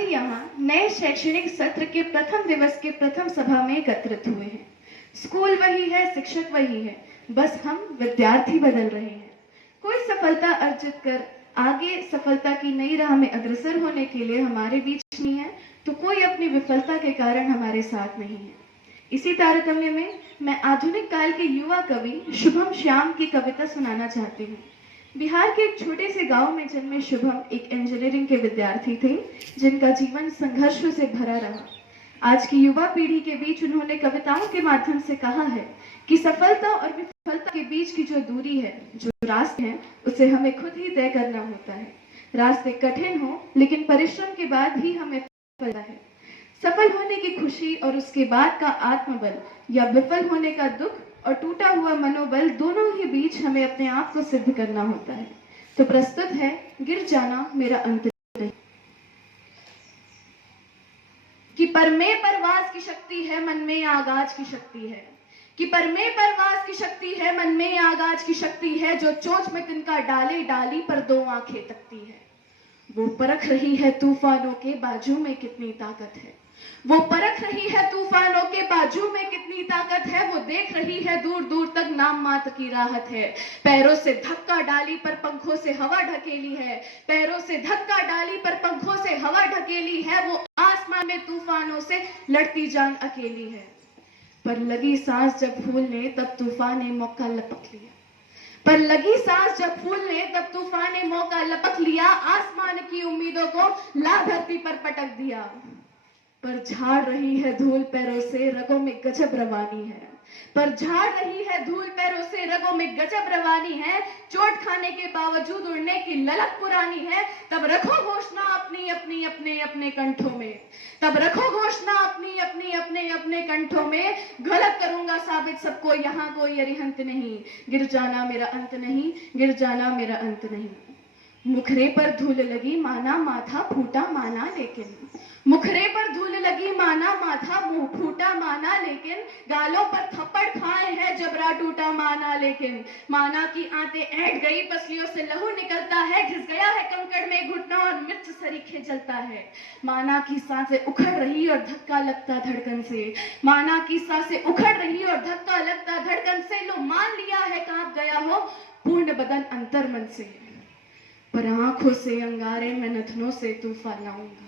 सभी यहाँ नए शैक्षणिक सत्र के प्रथम दिवस के प्रथम सभा में एकत्रित हुए हैं। स्कूल वही है, शिक्षक वही है, बस हम विद्यार्थी बदल रहे हैं। कोई सफलता अर्जित कर आगे सफलता की नई राह में अग्रसर होने के लिए हमारे बीच नहीं है, तो कोई अपनी विफलता के कारण हमारे साथ नहीं है। इसी तारतम्य में मैं आधुनिक काल के युवा कवि शुभम श्याम की कविता सुनाना चाहती हूँ। बिहार के एक छोटे से गांव में जन्मे शुभम एक इंजीनियरिंग के विद्यार्थी थे, जिनका जीवन संघर्षों से भरा रहा। आज की युवा पीढ़ी के बीच उन्होंने कविताओं के माध्यम से कहा है कि सफलता और विफलता के बीच की जो दूरी है, जो रास्ते हैं, उसे हमें खुद ही तय करना होता है। रास्ते कठिन हो, लेकिन परिश्रम के बाद ही हमें फल है। सफल होने की खुशी और उसके बाद का आत्मबल, या विफल होने का दुख और टूटा हुआ मनोबल, दोनों ही बीच हमें अपने आप को सिद्ध करना होता है। तो प्रस्तुत है गिर जाना मेरा अंत नहीं। कि पर में परवास की शक्ति है, मन में आगाज की शक्ति है। कि पर में परवास की शक्ति है, मन में आगाज की शक्ति है। जो चोंच में तिनका डाले, डाली पर दो आंखें तकती है। वो परख रही है तूफानों के बाजू में कितनी ताकत है। वो परख रही है तूफानों के बाजू में कितनी ताकत है। वो देख रही है दूर दूर तक नाम मात्र की राहत है। पैरों से धक्का डाली पर पंखों से हवा ढकेली है। पैरों से धक्का डाली पर पंखों से हवा ढकेली है। वो आसमान में तूफानों से लड़ती जान अकेली है। पर लगी सांस जब फूलने, तब तूफान ने मौका लपक लिया। पर लगी सांस जब फूलने, तब तूफान ने मौका लपक लिया। आसमान की उम्मीदों को ला धरती पर पटक दिया। पर झाड़ रही है धूल पैरों से, रगों में गजब रवानी है। पर झाड़ रही है धूल पैरों से, रगों में गजब रवानी है। चोट खाने के बावजूद उड़ने की ललक पुरानी है। तब रखो घोषणा अपनी अपनी अपने अपने कंठों में। तब रखो घोषणा अपनी अपनी अपने अपने कंठों में। गलत करूंगा साबित सबको, यहाँ कोई अरिहंत नहीं। गिर जाना मेरा अंत नहीं, गिर जाना मेरा अंत नहीं। मुखरे पर धूल लगी माना माथा फूटा माना, लेकिन मुखरे पर धूल लगी माना माथा मुंह फूटा माना, लेकिन गालों पर थप्पड़ खाए हैं जबरा टूटा माना। लेकिन माना की आंतें ऐंठ गई, पसलियों से लहू निकलता है। घिस गया है कंकड़ में घुटना और मिर्च सरीखे जलता है। माना की सांसें उखड़ रही और धक्का लगता धड़कन से। माना की सांसें उखड़ रही और धक्का लगता धड़कन से। लो मान लिया है कांप गया हो पूर्ण बदन अंतर मन से। पर आंखों से अंगारे में नथनों से तूफान लाऊंगा।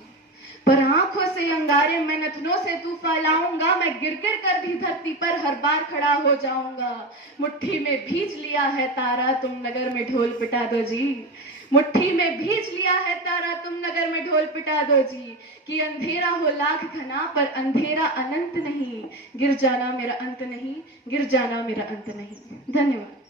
पर आंखों से अंगारे में नथनों से तूफान लाऊंगा। मैं गिर गिर कर भी धरती पर हर बार खड़ा हो जाऊंगा। मुट्ठी में भींच लिया है तारा, तुम नगर में ढोल पिटा दो जी। मुट्ठी में भींच लिया है तारा, तुम नगर में ढोल पिटा दो जी। कि अंधेरा हो लाख घना, पर अंधेरा अनंत नहीं। गिर जाना मेरा अंत नहीं, गिर जाना मेरा अंत नहीं। धन्यवाद।